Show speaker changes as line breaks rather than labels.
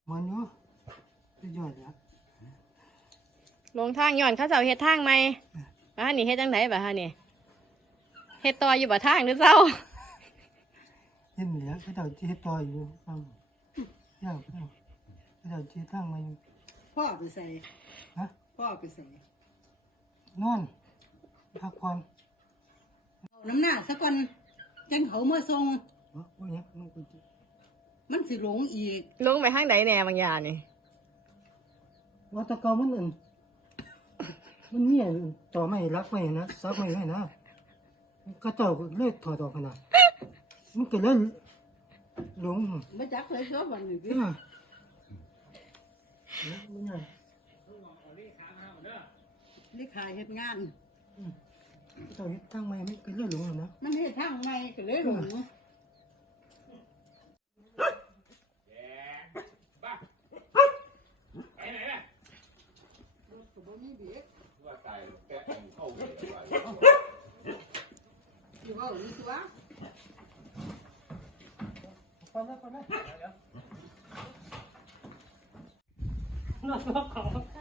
มันเนาะจะยอดแล้ว
ลงทางย้อนเขาเจ้าเฮ็ดทางไหมบ้านนี่เฮ็ดจังไดบ่ฮะนี่เฮ็ดต่ออยู่บ่ทางหรือเจ้า
เห็นเหลือเขาเจ้าที่ต่ออยู่ฟังย่างเขาเจ้าที่ทางมาอยู่
พ่อไปใส่
ฮะ
พ่อไปใส่
นอนพักผ่อน
เอาน้ำหน้าซะก่อนจังเขาเมื่อทรง
ว่าอย่างมันก็
มันสิหลงอีก
ลงไปทางใดแหน่บางอย่างนี่
ว่าแตะเกามันมันเนี่ยต่อไม่รักไม่นะซักไม่ให้นะก็เจ้าเลือดถอดออกขนาดมันก็เล่นหลง
ไม่จักเลยเชื่อวันนี้
เนี่ยมันไง
นี่ขายเฮ็ดงาน
เจ้าทางไม่มันก็เลื่อนหลงนะ
มันเฮ็ดทางใหม่ก็เลยหลง
ไปไหนน่ะ
ก็บ่มีเบียด
ว่าตายแกะเข้าเลย
อยู่ว่าอยู่ตัว
ไปแล้วนอนล็อกของ